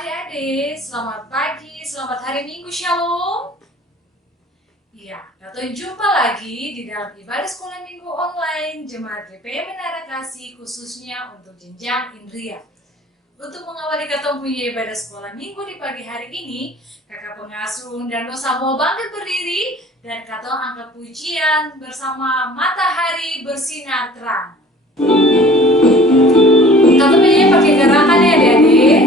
Adik-adik, selamat pagi, selamat hari Minggu, Shalom. Iya, kita jumpa lagi di dalam ibadah sekolah minggu online Jemaat GPM Menara Kasih, khususnya untuk jenjang Indria. Untuk mengawali kita punya ibadah sekolah minggu di pagi hari ini, kakak pengasuh dan dosa mau bangkit berdiri dan kata angkat pujian bersama matahari bersinar terang. Kata pujian pakai gerakan ya adik-adik.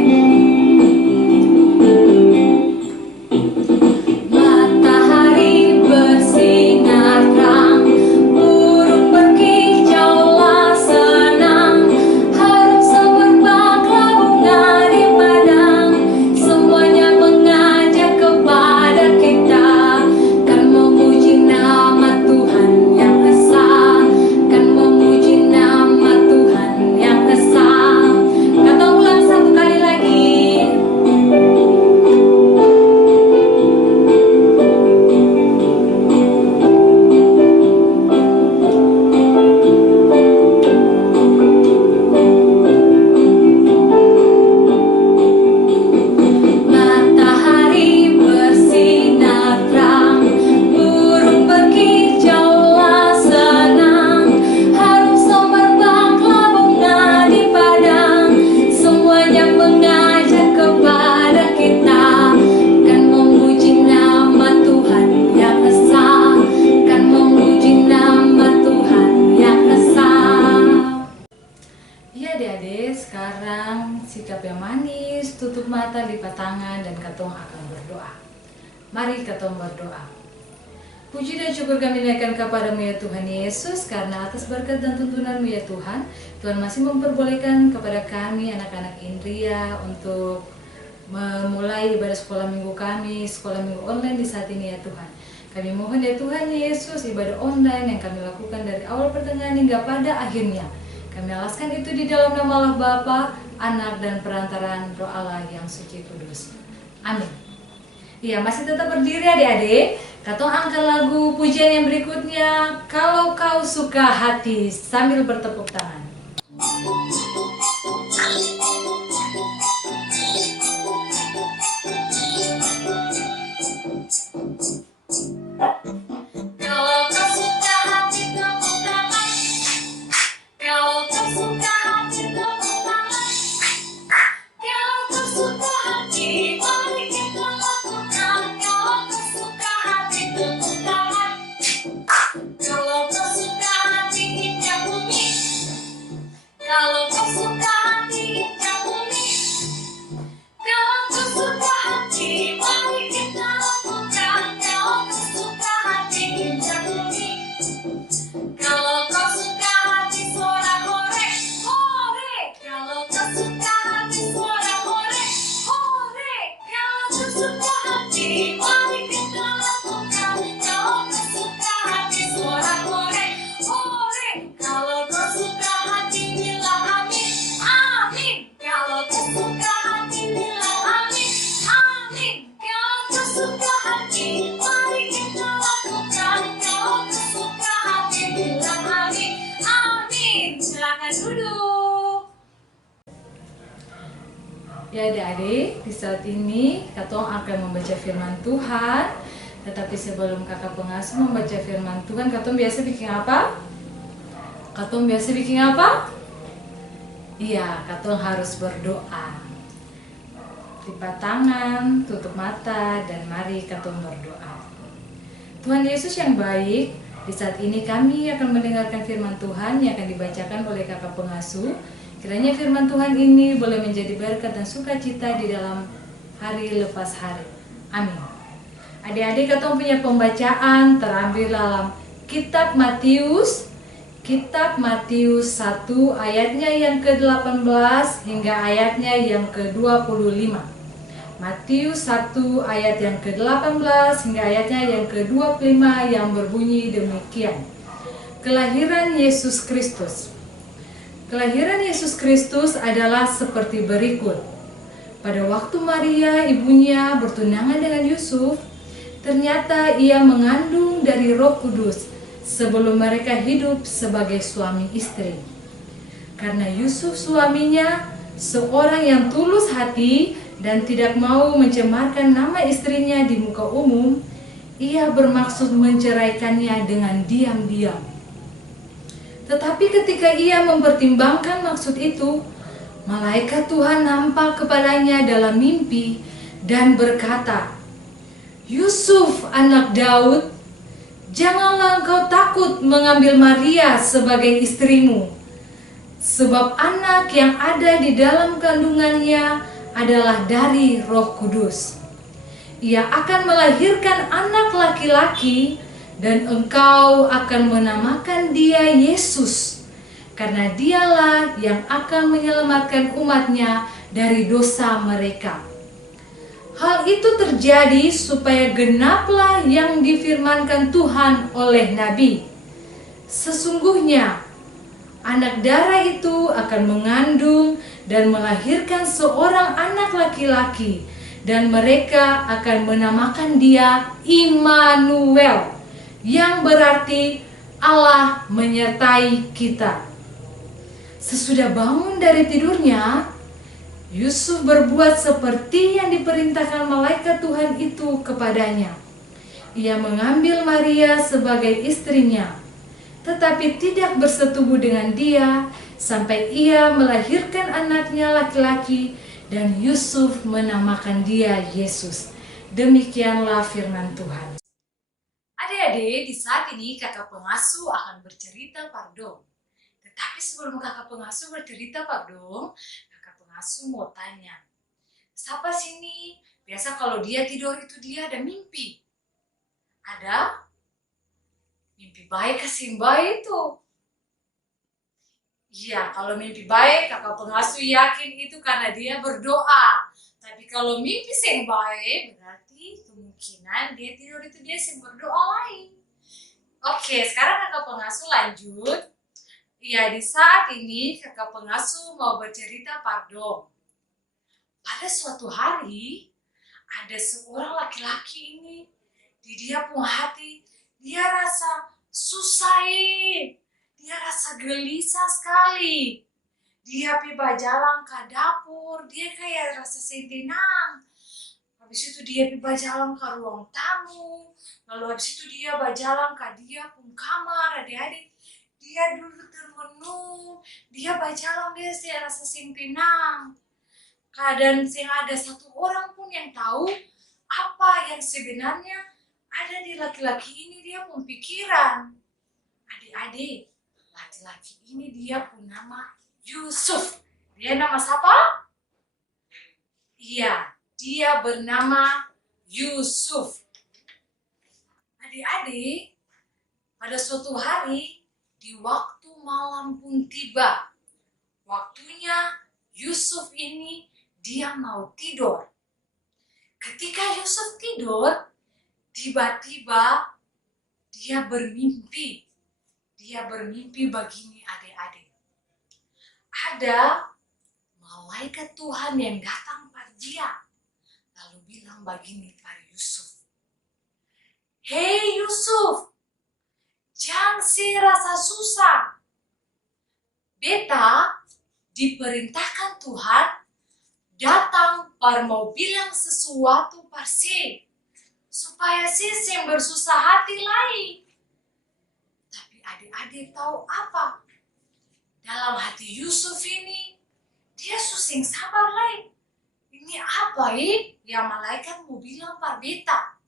Sikap yang manis, tutup mata, lipat tangan, dan katong akan berdoa. Mari katong berdoa. Puji dan syukur kami naikkan kepadamu ya Tuhan Yesus, karena atas berkat dan tuntunanmu ya Tuhan, Tuhan masih memperbolehkan kepada kami anak-anak Indria untuk memulai ibadah sekolah minggu kami, sekolah minggu online di saat ini ya Tuhan. Kami mohon ya Tuhan Yesus, ibadah online yang kami lakukan dari awal pertengahan hingga pada akhirnya, kami alaskan itu di dalam nama Allah Bapa, Anak, dan perantaraan roh Allah yang suci kudus. Amin. Iya, masih tetap berdiri adik-adik. Katong angkat lagu pujian yang berikutnya, Kalau Kau Suka Hati, sambil bertepuk tangan. Ya adik-adik, di saat ini katong akan membaca firman Tuhan. Tetapi sebelum kakak pengasuh membaca firman Tuhan, katong biasa bikin apa? Katong biasa bikin apa? Iya, katong harus berdoa. Lipat tangan, tutup mata, dan mari katong berdoa. Tuhan Yesus yang baik, di saat ini kami akan mendengarkan firman Tuhan yang akan dibacakan oleh kakak pengasuh. Kiranya firman Tuhan ini boleh menjadi berkat dan sukacita di dalam hari lepas hari. Amin. Adik-adik, katong punya pembacaan terambil dalam Kitab Matius 1 ayatnya yang ke-18 hingga ayatnya yang ke-25. Matius 1 ayat yang ke-18 hingga ayatnya yang ke-25 yang berbunyi demikian. Kelahiran Yesus Kristus. Kelahiran Yesus Kristus adalah seperti berikut. Pada waktu Maria ibunya bertunangan dengan Yusuf, ternyata ia mengandung dari Roh Kudus sebelum mereka hidup sebagai suami istri. Karena Yusuf suaminya seorang yang tulus hati dan tidak mau mencemarkan nama istrinya di muka umum, ia bermaksud menceraikannya dengan diam-diam. Tetapi ketika ia mempertimbangkan maksud itu, malaikat Tuhan nampak kepadanya dalam mimpi dan berkata, "Yusuf, anak Daud, janganlah engkau takut mengambil Maria sebagai istrimu, sebab anak yang ada di dalam kandungannya adalah dari Roh Kudus. Ia akan melahirkan anak laki-laki, dan engkau akan menamakan dia Yesus, karena dialah yang akan menyelamatkan umatnya dari dosa mereka." Hal itu terjadi supaya genaplah yang difirmankan Tuhan oleh Nabi. "Sesungguhnya anak darah itu akan mengandung dan melahirkan seorang anak laki-laki, dan mereka akan menamakan dia Immanuel," yang berarti Allah menyertai kita. Sesudah bangun dari tidurnya, Yusuf berbuat seperti yang diperintahkan malaikat Tuhan itu kepadanya. Ia mengambil Maria sebagai istrinya, tetapi tidak bersetubuh dengan dia sampai ia melahirkan anaknya laki-laki, dan Yusuf menamakan dia Yesus. Demikianlah firman Tuhan. Adik-adik, di saat ini kakak pengasuh akan bercerita pardon. Tetapi sebelum kakak pengasuh bercerita pardon, kakak pengasuh mau tanya, siapa sini? Biasa kalau dia tidur itu dia ada mimpi. Ada mimpi baik kasih baik itu. Iya, kalau mimpi baik kakak pengasuh yakin itu karena dia berdoa. Tapi kalau mimpi yang baik berarti kemungkinan dia tidur itu dia yang berdoa lain. Oke, sekarang kakak pengasuh lanjut. Ya, di saat ini kakak pengasuh mau bercerita pardon. Pada suatu hari, ada seorang laki-laki ini, di dia punya hati, dia rasa susah, dia rasa gelisah sekali. Dia piba jalan ke dapur, dia kayak rasa sentenang. Habis itu dia piba jalan ke ruang tamu, lalu habis itu dia berjalan ke dia pun kamar, adik-adik. Dia duduk termenung, dia berjalan, dia rasa sentenang. Kadang ada satu orang pun yang tahu apa yang sebenarnya ada di laki-laki ini, dia pun pikiran. Adik-adik, laki-laki ini dia pun nama Yusuf. Dia nama siapa? Iya, dia bernama Yusuf. Adik-adik, pada suatu hari di waktu malam pun tiba. Waktunya Yusuf ini dia mau tidur. Ketika Yusuf tidur, tiba-tiba dia bermimpi. Dia bermimpi begini, adik-adik. Ada malaikat Tuhan yang datang pada dia. Lalu bilang begini pada Yusuf. "Hei Yusuf, jangan rasa susah. Beta diperintahkan Tuhan datang par mau bilang sesuatu par si, supaya si yang bersusah hati lain." Tapi adik-adik tahu apa? Dalam hati Yusuf ini, dia susing sabar lain. Ini apa yang malaikat mau bilang par beta?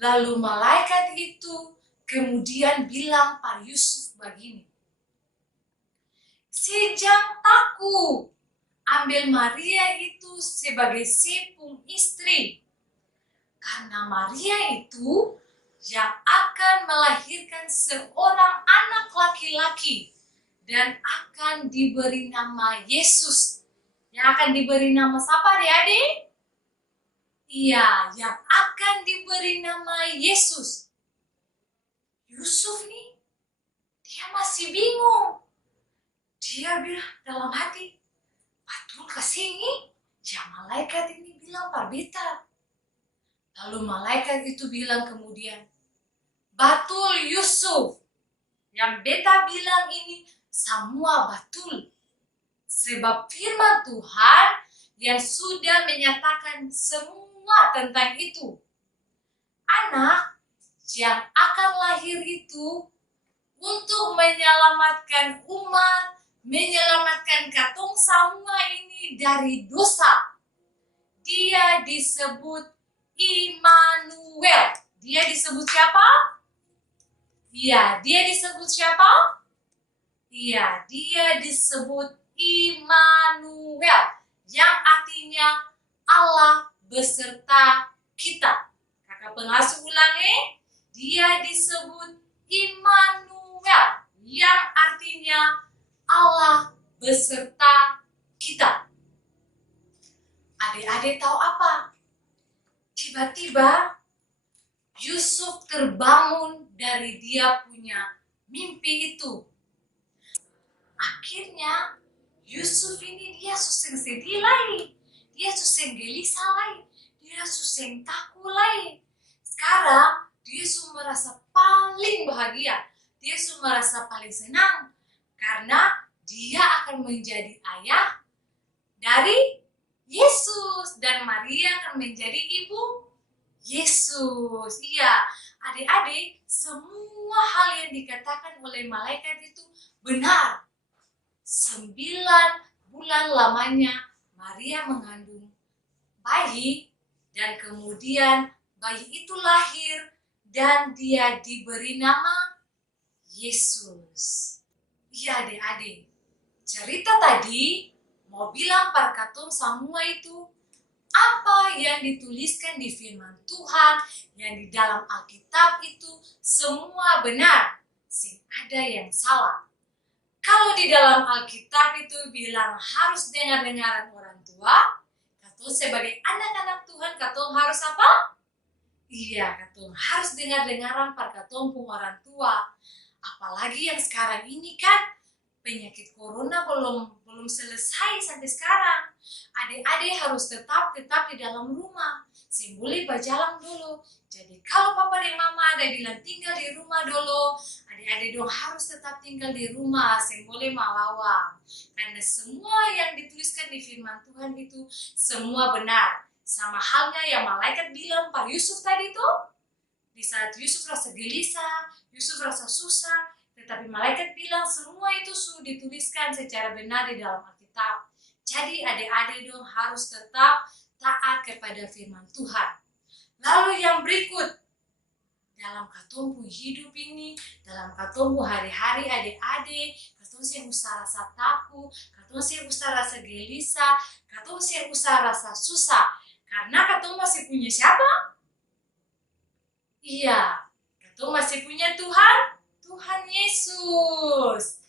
Lalu malaikat itu kemudian bilang pada Yusuf begini, "Jangan takut, ambil Maria itu sebagai sepung istri. Karena Maria itu yang akan melahirkan seorang anak laki-laki dan akan diberi nama Yesus." Yang akan diberi nama siapa, adik-adik? Iya, yang akan diberi nama Yesus. Yusuf nih, dia masih bingung. Dia bilang dalam hati, "Betul kesini?" Ya malaikat ini bilang par beta. Lalu malaikat itu bilang kemudian, "Betul Yusuf, yang beta bilang ini semua betul. Sebab firman Tuhan yang sudah menyatakan semua tentang itu. Anak yang akan lahir itu untuk menyelamatkan umat, menyelamatkan katong semua ini dari dosa. Dia disebut Immanuel. Dia disebut siapa? Iya, dia disebut siapa? Iya, dia disebut Immanuel, yang artinya Allah beserta kita. Kakak pengasuh ulangi, dia disebut Immanuel, yang artinya Allah beserta kita. Adik-adik tahu apa? Tiba-tiba Yusuf terbangun dari dia punya mimpi itu. Akhirnya Yusuf ini dia suseng sedih lagi, dia suseng gelisah lagi, dia suseng takut lagi. Sekarang dia sudah merasa paling bahagia, dia sudah merasa paling senang karena dia akan menjadi ayah dari Yesus dan Maria akan menjadi ibu Yesus. Iya, adik-adik, semua hal yang dikatakan oleh malaikat itu benar. 9 bulan lamanya Maria mengandung bayi dan kemudian bayi itu lahir dan dia diberi nama Yesus. Iya adik-adik, cerita tadi mau bilang pada katong semua itu apa yang dituliskan di firman Tuhan yang di dalam Alkitab itu semua benar, sing ada yang salah. Kalau di dalam Alkitab itu bilang harus dengar-dengaran orang tua, katong sebagai anak-anak Tuhan katong harus apa? Iya, katong harus dengar-dengaran pada katong pun orang tua. Apalagi yang sekarang ini kan penyakit corona belum selesai sampai sekarang. Adik-adik harus tetap di dalam rumah. Sing boleh berjalan dulu. Jadi kalau papa dan mama ada bilang tinggal di rumah dulu, adik-adik dong harus tetap tinggal di rumah. Sing boleh malawang. Karena semua yang dituliskan di firman Tuhan itu semua benar. Sama halnya yang malaikat bilang pada Yusuf tadi tuh. Di saat Yusuf rasa gelisah, Yusuf rasa susah, tetapi malaikat bilang semua itu sudah dituliskan secara benar di dalam Alkitab. Jadi adik-adik dong harus tetap taat kepada firman Tuhan. Lalu yang berikut, dalam katong hidup ini, dalam katong hari-hari adik-adik, katong sih usah rasa takut, katong sih usah rasa gelisah, katong sih usah rasa susah. Karena katong masih punya siapa? Iya, katong masih punya Tuhan. Tuhan Yesus.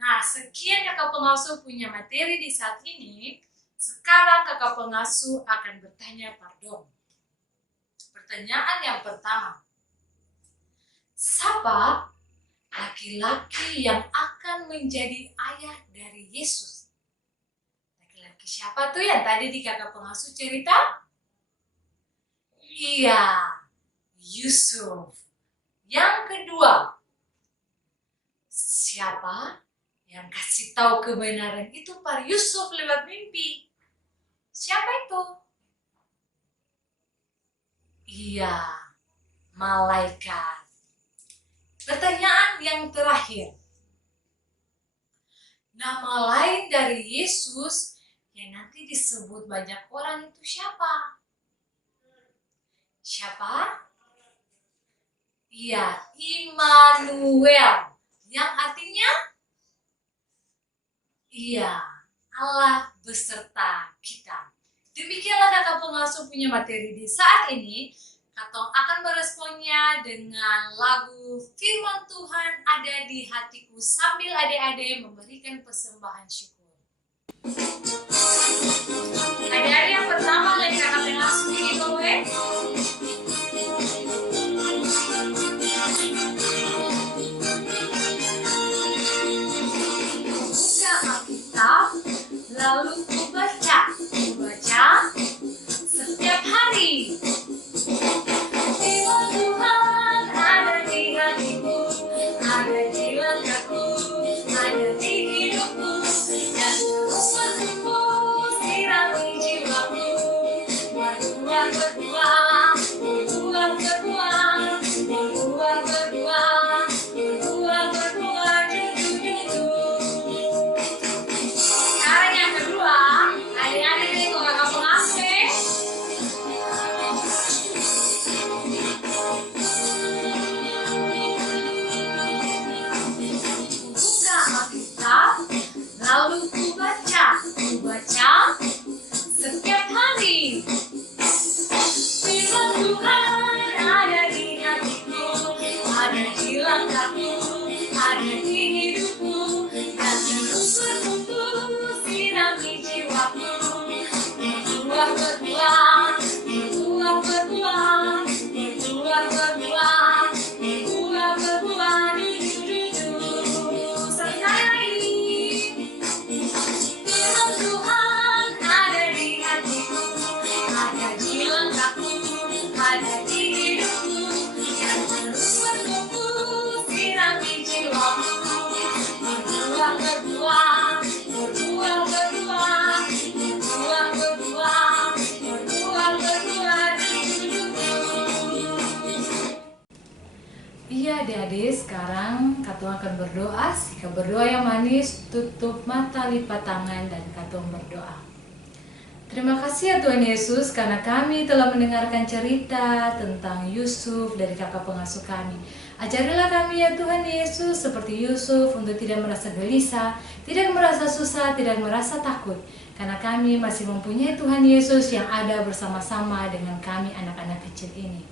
Nah, sekian kakak pengasuh punya materi di saat ini. Sekarang kakak pengasuh akan bertanya pardon. Pertanyaan yang pertama. Siapa laki-laki yang akan menjadi ayah dari Yesus? Laki-laki siapa tuh yang tadi di kakak pengasuh cerita? Iya, Yusuf. Yang kedua, siapa yang kasih tahu kebenaran itu pada Yusuf lewat mimpi? Siapa itu? Iya, malaikat. Pertanyaan yang terakhir. Nama lain dari Yesus yang nanti disebut banyak orang itu siapa? Siapa? Iya, Immanuel. Yang artinya? Iya, Allah beserta kita. Demikianlah kakak pengasuh punya materi di saat ini. Katong akan meresponnya dengan lagu Firman Tuhan ada di hatiku sambil adik-adik memberikan persembahan syukur. Adik-adik yang pertama dari kakak pengasuh ini boleh? Buka Alkitab, lalu ku baca setiap hari. Firman Tuhan ada di hatiku, ada di langkahku, ada di hidupku, dan terus bertumbuh sirami jiwa. Adik-adik, sekarang katong akan berdoa. Jika berdoa yang manis, tutup mata, lipat tangan, dan katong berdoa. Terima kasih ya Tuhan Yesus, karena kami telah mendengarkan cerita tentang Yusuf dari kakak pengasuh kami. Ajarilah kami ya Tuhan Yesus, seperti Yusuf, untuk tidak merasa gelisah, tidak merasa susah, tidak merasa takut. Karena kami masih mempunyai Tuhan Yesus yang ada bersama-sama dengan kami anak-anak kecil ini.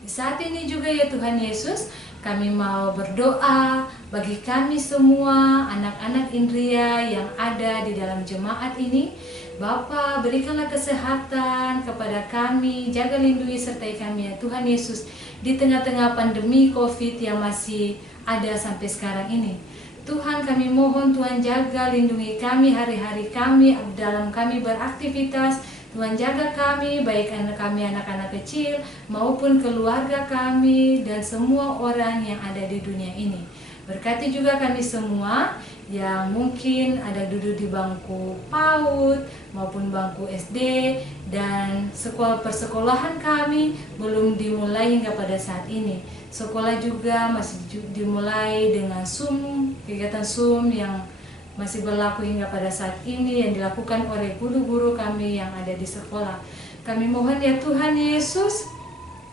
Di saat ini juga ya Tuhan Yesus, kami mau berdoa bagi kami semua anak-anak Indria yang ada di dalam jemaat ini. Bapa, berikanlah kesehatan kepada kami, jaga lindungi sertai kami ya Tuhan Yesus di tengah-tengah pandemi COVID yang masih ada sampai sekarang ini. Tuhan, kami mohon Tuhan jaga lindungi kami hari-hari kami dalam kami beraktivitas. Tuhan jaga kami, baik anak-anak kecil maupun keluarga kami dan semua orang yang ada di dunia ini. Berkati juga kami semua yang mungkin ada duduk di bangku PAUD maupun bangku SD, dan sekolah persekolahan kami belum dimulai hingga pada saat ini. Sekolah juga masih dimulai dengan kegiatan Zoom yang masih berlaku hingga pada saat ini yang dilakukan oleh guru-guru kami yang ada di sekolah. Kami mohon ya Tuhan Yesus,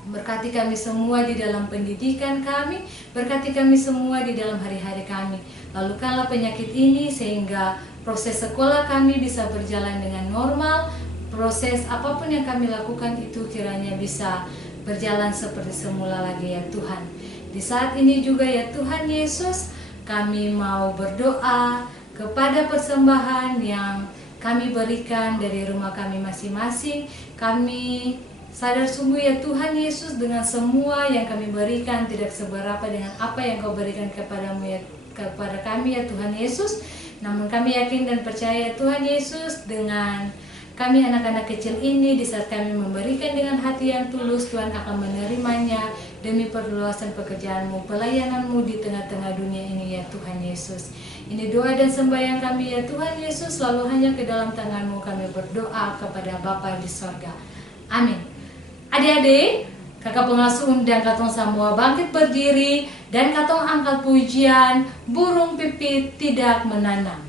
berkati kami semua di dalam pendidikan kami, berkati kami semua di dalam hari-hari kami. Lalukanlah penyakit ini sehingga proses sekolah kami bisa berjalan dengan normal. Proses apapun yang kami lakukan itu kiranya bisa berjalan seperti semula lagi ya Tuhan. Di saat ini juga ya Tuhan Yesus, kami mau berdoa kepada persembahan yang kami berikan dari rumah kami masing-masing. Kami sadar sungguh ya Tuhan Yesus, dengan semua yang kami berikan tidak seberapa dengan apa yang Kau berikan kepada kami ya Tuhan Yesus. Namun kami yakin dan percaya ya Tuhan Yesus, dengan kami anak-anak kecil ini, di saat kami memberikan dengan hati yang tulus, Tuhan akan menerimanya demi perluasan pekerjaan-Mu, pelayanan-Mu di tengah-tengah dunia ini ya Tuhan Yesus. Ini doa dan sembahyang kami ya Tuhan Yesus, selalu hanya ke dalam tangan-Mu kami berdoa kepada Bapa di sorga. Amin. Adik-adik, kakak pengasuh undang katong semua bangkit berdiri dan katong angkat pujian Burung Pipit Tidak Menanam.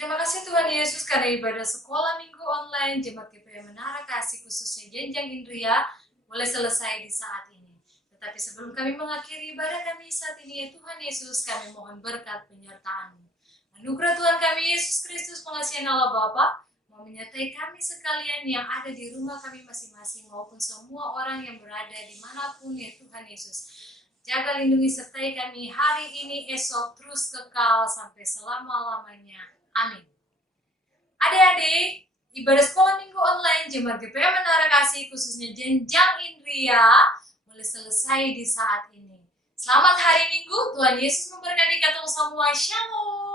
Terima kasih Tuhan Yesus karena ibadah sekolah minggu online Jemaat GPI Menara Kasih khususnya Jenjang Indria boleh selesai di saat ini. Tetapi sebelum kami mengakhiri ibadah kami saat ini ya Tuhan Yesus, kami mohon berkat penyertaan-Mu. Anugerah Tuhan kami Yesus Kristus, pengasihan Allah Bapa mau menyertai kami sekalian yang ada di rumah kami masing-masing maupun semua orang yang berada dimanapun ya Tuhan Yesus. Jaga lindungi sertai kami hari ini, esok, terus kekal sampai selama-lamanya. Amin. Adik-adik, ibadah sekolah minggu online Jemaat GPM Menara Kasih khususnya jenjang Indria boleh selesai di saat ini. Selamat hari Minggu, Tuhan Yesus memberkati kita semua. Shalom.